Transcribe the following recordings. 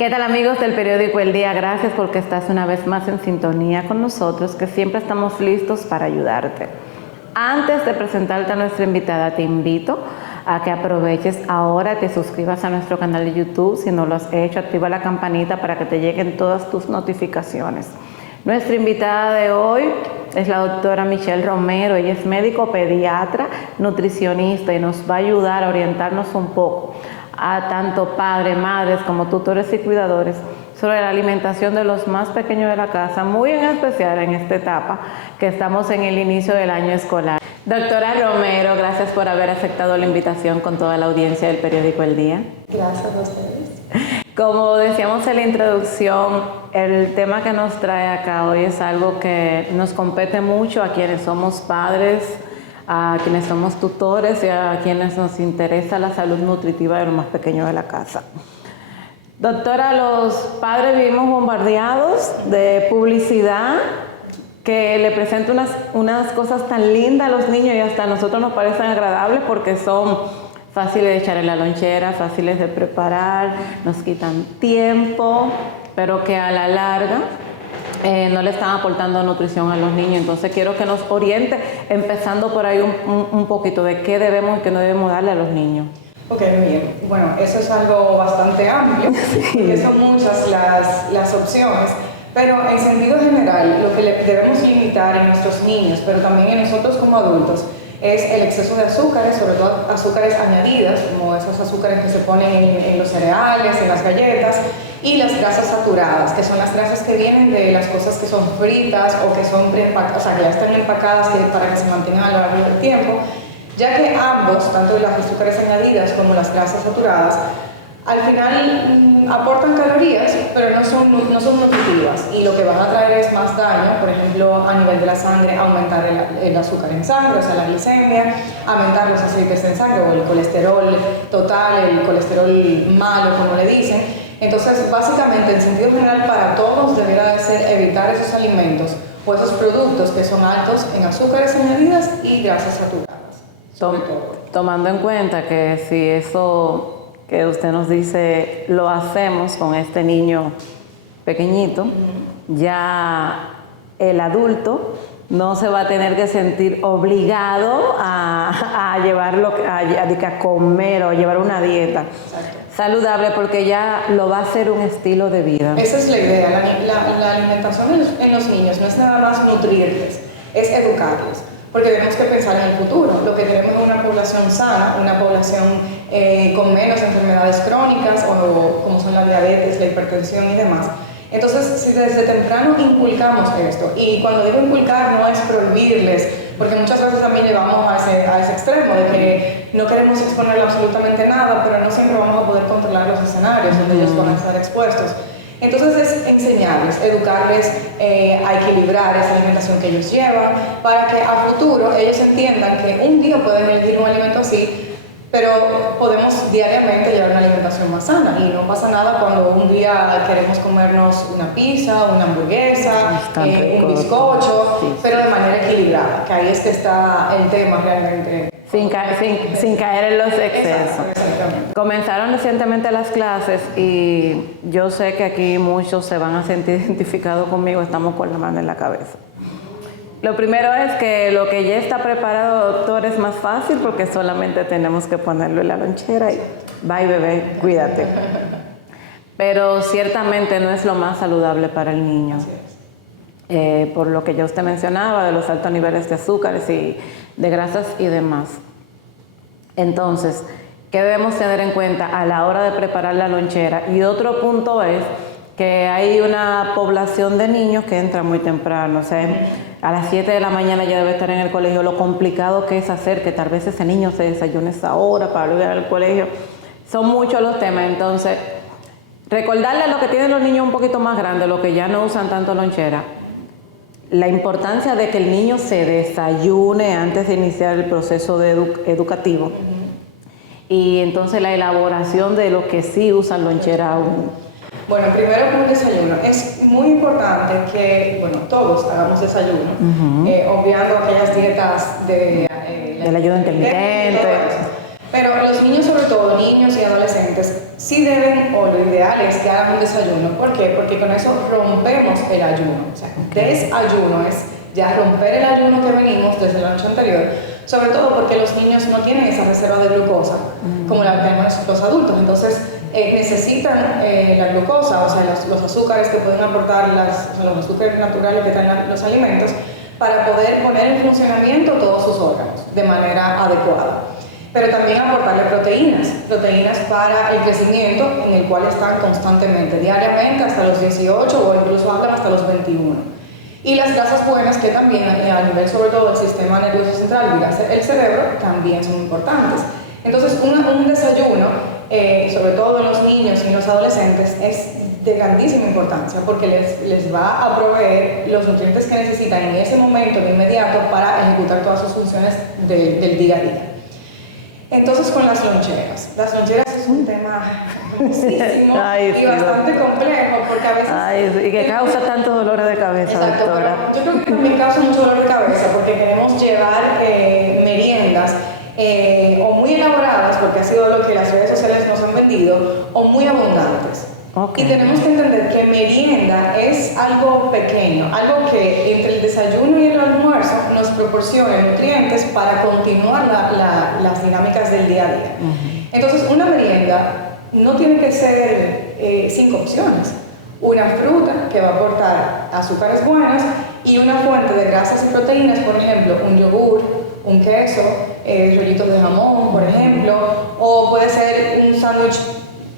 ¿Qué tal, amigos del periódico El Día? Gracias porque estás una vez más en sintonía con nosotros, que siempre estamos listos para ayudarte. Antes de presentarte a nuestra invitada, te invito a que aproveches ahora, te suscribas a nuestro canal de YouTube. Si no lo has hecho, activa la campanita para que te lleguen todas tus notificaciones. Nuestra invitada de hoy es la doctora Michelle Romero. Ella es médico pediatra, nutricionista y nos va a ayudar a orientarnos un poco a tanto padres, madres como tutores y cuidadores sobre la alimentación de los más pequeños de la casa, muy en especial en esta etapa que estamos en el inicio del año escolar. Doctora Romero, gracias por haber aceptado la invitación con toda la audiencia del periódico El Día. Gracias a ustedes. Como decíamos en la introducción, el tema que nos trae acá hoy es algo que nos compete mucho a quienes somos padres, a quienes somos tutores y a quienes nos interesa la salud nutritiva de los más pequeños de la casa. Doctora, los padres vivimos bombardeados de publicidad que le presenta unas cosas tan lindas a los niños y hasta a nosotros nos parecen agradables porque son fáciles de echar en la lonchera, fáciles de preparar, nos quitan tiempo, pero que a la larga no le están aportando nutrición a los niños. Entonces quiero que nos oriente, empezando por ahí un poquito de qué debemos y qué no debemos darle a los niños. Ok, muy bien. Bueno, eso es algo bastante amplio, porque son muchas las opciones, pero en sentido general, lo que debemos limitar en nuestros niños, pero también en nosotros como adultos, es el exceso de azúcares, sobre todo azúcares añadidas, como esos azúcares que se ponen en los cereales, en las galletas, y las grasas saturadas, que son las grasas que vienen de las cosas que son fritas o que son o sea, que ya están empacadas para que se mantengan a lo largo del tiempo, ya que ambos, tanto las azúcares añadidas como las grasas saturadas, al final aportan calorías, pero no son nutritivas, y lo que van a traer es más daño. Por ejemplo, a nivel de la sangre, aumentar el azúcar en sangre, o sea, la glicemia, aumentar los aceites en sangre o el colesterol total, el colesterol malo, como le dicen. Entonces, básicamente, en sentido general, para todos debería de ser evitar esos alimentos o esos productos que son altos en azúcares añadidas y grasas saturadas. Tomando en cuenta que si eso que usted nos dice lo hacemos con este niño pequeñito, ya el adulto no se va a tener que sentir obligado a llevarlo a comer o llevar una dieta saludable, porque ya lo va a hacer un estilo de vida. Esa es la idea. La alimentación en los niños no es nada más nutrirles, es educarles, porque tenemos que pensar en el futuro. Lo que queremos es una población sana, una población con menos enfermedades crónicas, o como son la diabetes, la hipertensión y demás. Entonces, si desde temprano inculcamos esto, y cuando digo inculcar no es prohibirles, porque muchas veces también llegamos a ese extremo de que no queremos exponerle absolutamente nada, pero no siempre vamos a poder controlar los escenarios donde ellos van a estar expuestos. Entonces es enseñarles, educarles a equilibrar esa alimentación que ellos llevan, para que a futuro ellos entiendan que un día pueden elegir un alimento así, pero podemos diariamente llevar una alimentación más sana, y no pasa nada cuando un día queremos comernos una pizza, una hamburguesa, un bizcocho, pero de manera equilibrada, que ahí es que está el tema realmente. Sin caer en los excesos. Exactamente. Comenzaron recientemente las clases y yo sé que aquí muchos se van a sentir identificados conmigo, estamos con la mano en la cabeza. Lo primero es que lo que ya está preparado, doctor, es más fácil porque solamente tenemos que ponerlo en la lonchera y bye, bebé, cuídate. Pero ciertamente no es lo más saludable para el niño. Por lo que ya usted mencionaba, de los altos niveles de azúcares y de grasas y demás. Entonces, ¿qué debemos tener en cuenta a la hora de preparar la lonchera? Y otro punto es que hay una población de niños que entra muy temprano, o sea, a las 7 de la mañana ya debe estar en el colegio. Lo complicado que es hacer que tal vez ese niño se desayune esa hora para luego ir al colegio. Son muchos los temas. Entonces, recordarle a los que tienen los niños un poquito más grandes, los que ya no usan tanto lonchera, la importancia de que el niño se desayune antes de iniciar el proceso educativo. Y entonces la elaboración de lo que sí usan lonchera aún. Bueno, primero con el desayuno. Es muy importante que, bueno, todos hagamos desayuno, obviando aquellas dietas del ayuno intermitente. Pero los niños, sobre todo niños y adolescentes, sí deben, o lo ideal es que hagan un desayuno. ¿Por qué? Porque con eso rompemos el ayuno. O sea, desayuno es ya romper el ayuno que venimos desde la noche anterior, sobre todo porque los niños no tienen esa reserva de glucosa como la tenemos los adultos. Entonces, necesitan la glucosa, o sea, los azúcares que pueden aportar, los azúcares naturales que traen los alimentos, para poder poner en funcionamiento todos sus órganos de manera adecuada. Pero también aportarle proteínas para el crecimiento, en el cual están constantemente, diariamente, hasta los 18 o incluso hablan hasta los 21. Y las grasas buenas, que también a nivel sobre todo del sistema nervioso central y el cerebro, también son importantes. Entonces, un desayuno, sobre todo en los niños y en los adolescentes, es de grandísima importancia porque les va a proveer los nutrientes que necesitan en ese momento de inmediato para ejecutar todas sus funciones del día a día. Entonces, con las loncheras. Las loncheras es un tema muchísimo y bastante complejo porque a veces... y que causa tantos dolores de cabeza, exacto, doctora. Pero yo creo que también causa mucho dolor de cabeza porque queremos llevar meriendas o muy elaboradas, porque ha sido lo que las redes sociales nos han vendido, o muy abundantes. Okay. Y tenemos que entender que merienda es algo pequeño, algo que entre el desayuno y el almuerzo nos proporciona nutrientes para continuar las dinámicas del día a día. Entonces, una merienda no tiene que ser 5 opciones. Una fruta que va a aportar azúcares buenos y una fuente de grasas y proteínas, por ejemplo, un yogur, un queso, rollitos de jamón, por ejemplo, o puede ser un sándwich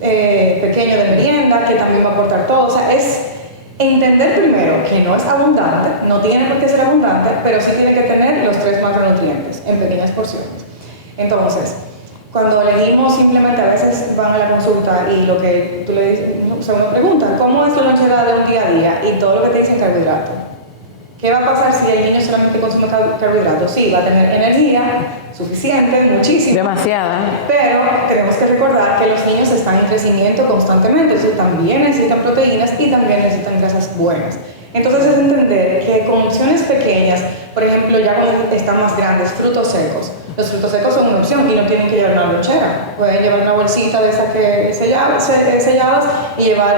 pequeño de merienda que también va a aportar todo. O sea, es entender primero que no es abundante, no tiene por qué ser abundante, pero sí tiene que tener los 3 macronutrientes en pequeñas porciones. Entonces, cuando elegimos, simplemente a veces van a la consulta y lo que tú le dices, o sea, uno pregunta, ¿cómo es la lonchera de un día a día? Y todo lo que te dicen carbohidratos. ¿Qué va a pasar si el niño solamente consume carbohidratos? Sí, va a tener energía suficiente, muchísimo. Demasiada. Pero tenemos que recordar que los niños están en crecimiento constantemente, entonces también necesitan proteínas y también necesitan grasas buenas. Entonces es entender que con opciones pequeñas, por ejemplo, ya cuando están más grandes, frutos secos. Los frutos secos son una opción y no tienen que llevar una lonchera. Pueden llevar una bolsita de esas que selladas y llevar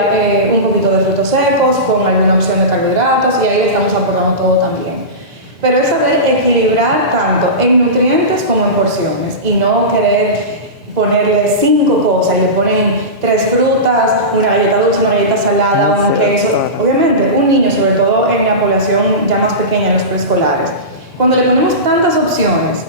un poquito de frutos secos con alguna opción de carbohidratos y ahí le estamos aportando todo también. Pero es saber equilibrar tanto en nutrientes como en porciones y no querer ponerle 5 cosas y le ponen 3 frutas, una galleta dulce, una galleta salada, un queso. Obviamente, un niño, sobre todo en la población ya más pequeña, en los preescolares, cuando le ponemos tantas opciones,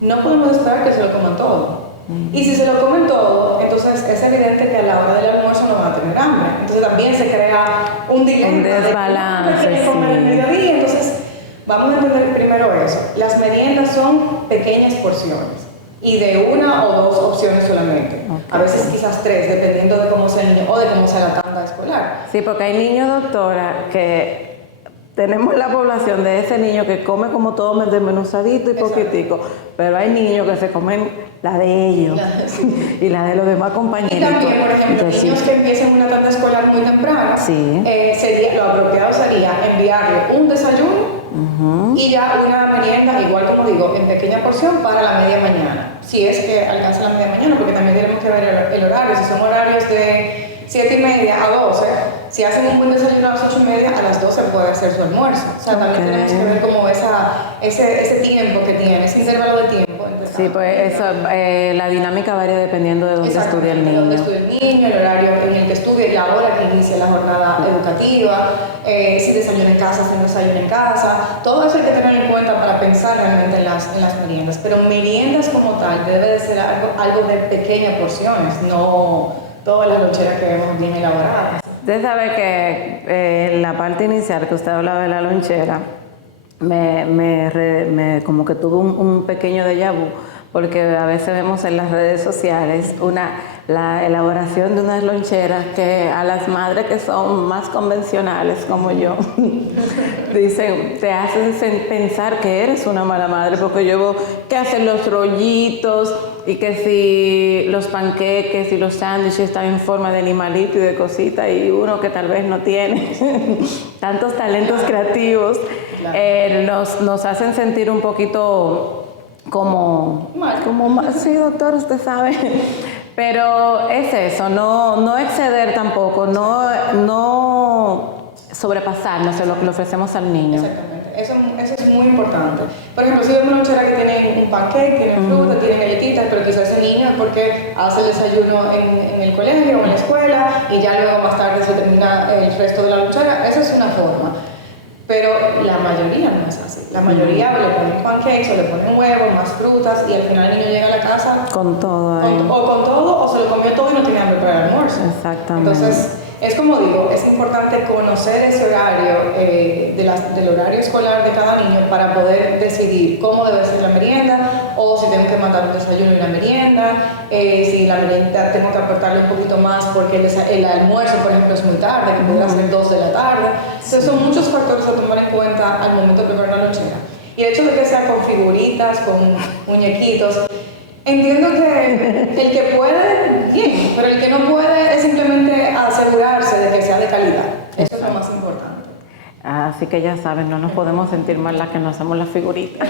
no podemos esperar que se lo coman todo. Y si se lo comen todo, entonces es evidente que a la hora del almuerzo no van a tener hambre. Entonces también se crea un dilema. Un desbalance, de comer el mediodía. Entonces, vamos a entender primero eso. Las meriendas son pequeñas porciones y de 1 o 2 opciones solamente. Okay. A veces quizás 3, dependiendo de cómo sea el niño o de cómo sea la tanda escolar. Sí, porque hay niños, doctora, que tenemos la población de ese niño que come como todo desmenuzadito y poquitico, pero hay niños que se comen la de ellos y la de los demás compañeros. Y también, por ejemplo, niños que empiecen una tanda escolar muy temprana, lo apropiado sería enviarle un desayuno y ya una merienda, igual como digo, en pequeña porción para la media mañana, si es que alcanza la media mañana, porque también tenemos que ver el horario, si son horarios de 7:30 a 12, si hacen un buen desayuno a las 8:30, a las 12 puede hacer su almuerzo. O sea, también tenemos que ver como ese tiempo que tiene, ese intervalo de tiempo. Sí, pues eso, la dinámica varía dependiendo de dónde estudia el niño. De dónde estudia el niño, el horario en el que estudia, la hora que inicia la jornada educativa, si desayuna en casa, si no desayuna en casa. Todo eso hay que tener en cuenta para pensar realmente en las meriendas. Pero meriendas como tal debe de ser algo de pequeñas porciones, no todas las loncheras que vemos bien elaboradas. Usted sabe que en la parte inicial que usted hablaba de la lonchera, como que tuve un pequeño déjà vu, porque a veces vemos en las redes sociales la elaboración de unas loncheras que a las madres que son más convencionales como yo, dicen, te hacen pensar que eres una mala madre, porque yo veo que hacen los rollitos y que si los panqueques y los sándwiches están en forma de animalito y de cosita, y uno que tal vez no tiene tantos talentos creativos, nos hacen sentir un poquito Sí, doctor, usted sabe. Pero es eso, no exceder tampoco, no sobrepasarnos en lo que le ofrecemos al niño. Exactamente, eso es muy importante. Por ejemplo, si vemos una lonchera que tiene un pancake, tiene fruta, tiene galletitas, pero quizás ese niño es porque hace el desayuno en el colegio o en la escuela y ya luego más tarde se termina el resto de la lonchera, esa es una forma. Pero la mayoría no es así. La mayoría le ponen pancakes o le ponen huevos, más frutas y al final el niño llega a la casa con todo ahí. O con todo o se lo comió todo y no tiene hambre para el almuerzo. Exactamente. Entonces, es como digo, es importante conocer ese horario del horario escolar de cada niño para poder decidir cómo debe ser la merienda o si tengo que mandar un desayuno y una merienda, si la merienda tengo que aportarle un poquito más porque el almuerzo, por ejemplo, es muy tarde, que podrá ser 2 de la tarde. Entonces son muchos factores a tomar en cuenta al momento de preparar la lonchera. Y el hecho de que sea con figuritas, con muñequitos, entiendo que el que puede, bien, pero el que no puede es simplemente asegurarse de que sea de calidad. Eso es lo más importante. Así que ya saben, no nos podemos sentir mal las que no hacemos las figuritas.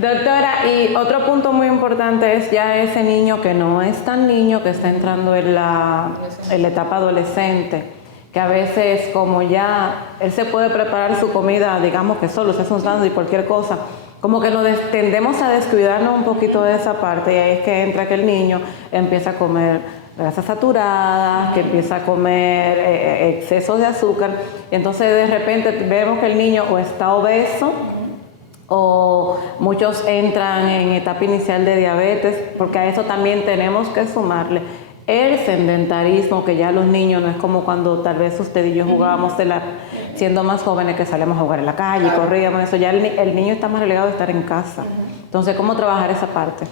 Doctora, y otro punto muy importante es ya ese niño que no es tan niño, que está entrando en la etapa adolescente, que a veces como ya él se puede preparar su comida, digamos que solo, se hace un sándwich y cualquier cosa, como que tendemos a descuidarnos un poquito de esa parte y ahí es que entra que el niño empieza a comer grasas saturadas, que empieza a comer excesos de azúcar y entonces de repente vemos que el niño o está obeso o muchos entran en etapa inicial de diabetes, porque a eso también tenemos que sumarle el sedentarismo, que ya los niños no es como cuando tal vez usted y yo jugábamos siendo más jóvenes, que salíamos a jugar en la calle, claro, corríamos, eso ya el niño está más relegado de estar en casa. Entonces, ¿cómo trabajar esa parte?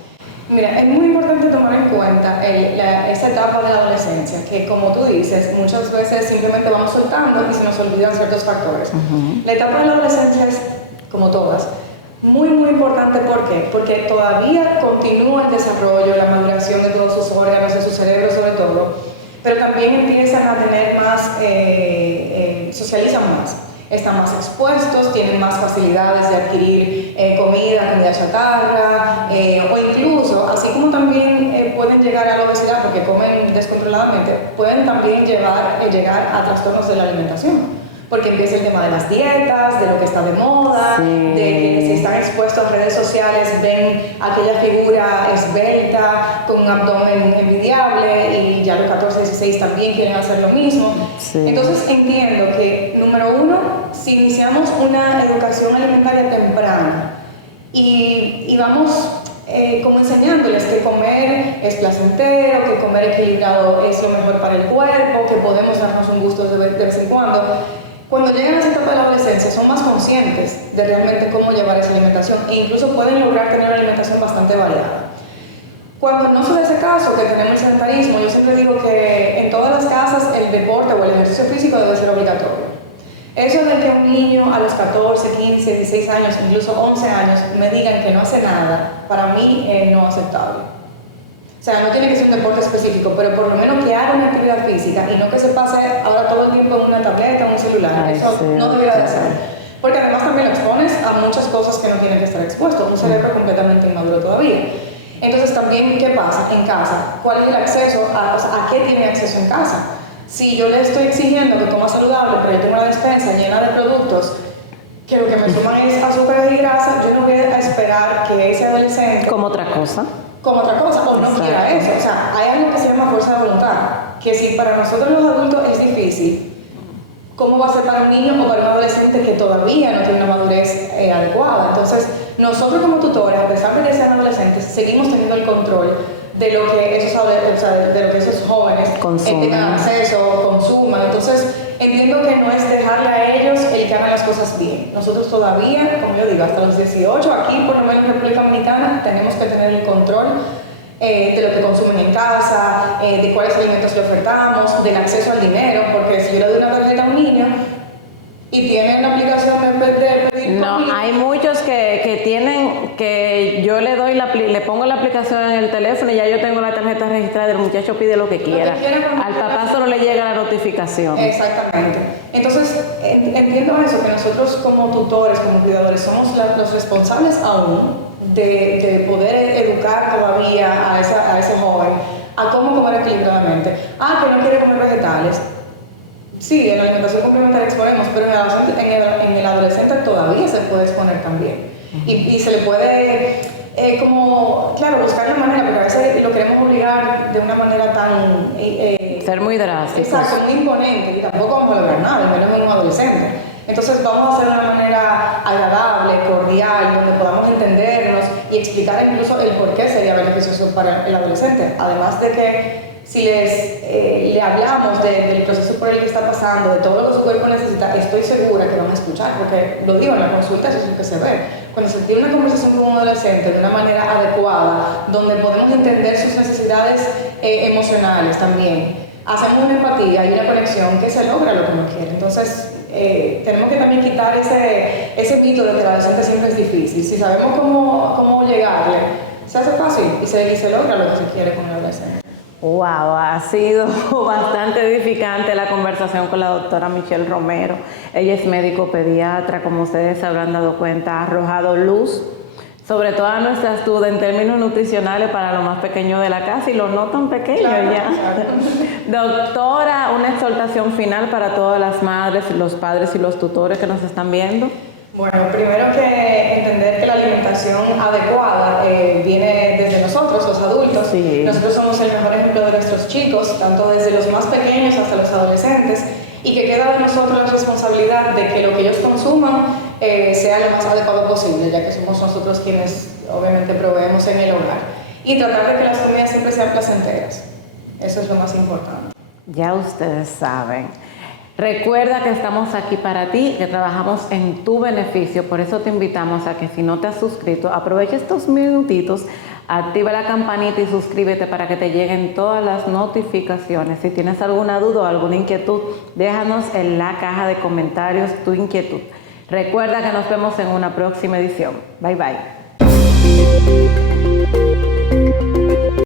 Mira, es muy importante tomar en cuenta esa etapa de la adolescencia, que como tú dices, muchas veces simplemente vamos soltando y se nos olvidan ciertos factores. La etapa de la adolescencia es, como todas, muy importante. ¿Por qué? Porque todavía continúa el desarrollo, la maduración de todos sus órganos, de su cerebro sobre todo, pero también empiezan a tener más, socializan más, están más expuestos, tienen más facilidades de adquirir comida chatarra, o incluso, así como también pueden llegar a la obesidad porque comen descontroladamente, pueden también llegar a trastornos de la alimentación. Porque empieza el tema de las dietas, de lo que está de moda, sí, de que si están expuestos a redes sociales ven aquella figura esbelta con un abdomen envidiable y ya los 14, 16 también quieren hacer lo mismo. Sí. Entonces entiendo que, número uno, si iniciamos una educación alimentaria temprana y vamos como enseñándoles que comer es placentero, que comer equilibrado es lo mejor para el cuerpo, que podemos darnos un gusto de vez en cuando llegan a esa etapa de la adolescencia son más conscientes de realmente cómo llevar esa alimentación e incluso pueden lograr tener una alimentación bastante variada. Cuando no se da ese caso, que tenemos el sedentarismo, yo siempre digo que en todas las casas el deporte o el ejercicio físico debe ser obligatorio. Eso de que un niño a los 14, 15, 16 años, incluso 11 años, me digan que no hace nada, para mí es no aceptable. O sea, no tiene que ser un deporte específico, pero por lo menos que haga una actividad física y no que se pase ahora todo el tiempo en una tableta o un celular. Eso sí, no debería de ser. Porque además también lo expones a muchas cosas que no tienen que estar expuestos. Un cerebro completamente inmaduro todavía. Entonces también, ¿qué pasa en casa? ¿Cuál es el acceso? ¿A qué tiene acceso en casa? Si yo le estoy exigiendo que coma saludable, pero yo tengo una despensa llena de productos que lo que me suman es azúcar y grasa, yo no voy a esperar que ese adolescente... Como otra cosa, o no quiera eso. O sea, hay algo que se llama fuerza de voluntad, que si para nosotros los adultos es difícil, ¿cómo va a ser para un niño o para un adolescente que todavía no tiene una madurez adecuada? Entonces, nosotros como tutores, a pesar de que sean adolescentes, seguimos teniendo el control de lo que esos jóvenes tengan acceso, consuman. Entonces, entiendo que no es dejarle a ellos el que hagan las cosas bien. Nosotros todavía, como yo digo, hasta los 18, aquí por lo menos en República Dominicana, tenemos que tener el control de lo que consumen en casa, de cuáles alimentos le ofertamos, del acceso al dinero, porque si yo le doy una tarjeta a un niño y tiene una aplicación de pedir no, comida. Hay muchos que tienen, que yo le pongo la aplicación en el teléfono y ya yo tengo la tarjeta registrada, el muchacho pide lo que quiera. Al papá solo le llega la notificación. Exactamente. Entonces, entiendo eso, que nosotros como tutores, como cuidadores, somos los responsables aún de poder educar todavía a ese joven a cómo comer equilibradamente. Que no quiere comer vegetales. Sí, en la alimentación complementaria exponemos, pero en el adolescente todavía se puede exponer también. Y se le puede, buscar la manera, porque a veces lo queremos obligar de una manera tan... ser muy drástico. Exacto, muy imponente, y tampoco vamos a lograr nada, menos en un adolescente. Entonces vamos a hacerlo de una manera agradable, cordial, donde podamos entendernos y explicar incluso el por qué sería beneficioso para el adolescente. Además de que si le hablamos del proceso por el que está pasando, de todo lo que su cuerpo necesita, estoy segura que van a escuchar, porque lo digo en la consulta, eso es lo que se ve. Cuando se tiene una conversación con un adolescente de una manera adecuada, donde podemos entender sus necesidades emocionales también, hacemos una empatía y una conexión que se logra lo que uno quiere. Entonces, tenemos que también quitar ese mito de que el adolescente siempre es difícil. Si sabemos cómo llegarle, se hace fácil y se logra lo que se quiere con el adolescente. Wow, ha sido bastante edificante la conversación con la doctora Michelle Romero. Ella es médico pediatra, como ustedes se habrán dado cuenta, ha arrojado luz sobre todas nuestras dudas en términos nutricionales para los más pequeños de la casa y los no tan pequeños ya. Claro. Doctora, una exhortación final para todas las madres, los padres y los tutores que nos están viendo. Bueno, primero que entender que la alimentación adecuada viene desde nosotros, los adultos. Sí. Nosotros somos el mejor ejemplo de nuestros chicos, tanto desde los más pequeños hasta los adolescentes, y que queda de nosotros la responsabilidad de que lo que ellos consuman sea lo más adecuado posible, ya que somos nosotros quienes obviamente proveemos en el hogar. Y tratar de que las comidas siempre sean placenteras. Eso es lo más importante. Ya ustedes saben. Recuerda que estamos aquí para ti, que trabajamos en tu beneficio, por eso te invitamos a que si no te has suscrito, aprovecha estos minutitos, activa la campanita y suscríbete para que te lleguen todas las notificaciones. Si tienes alguna duda o alguna inquietud, déjanos en la caja de comentarios tu inquietud. Recuerda que nos vemos en una próxima edición. Bye bye.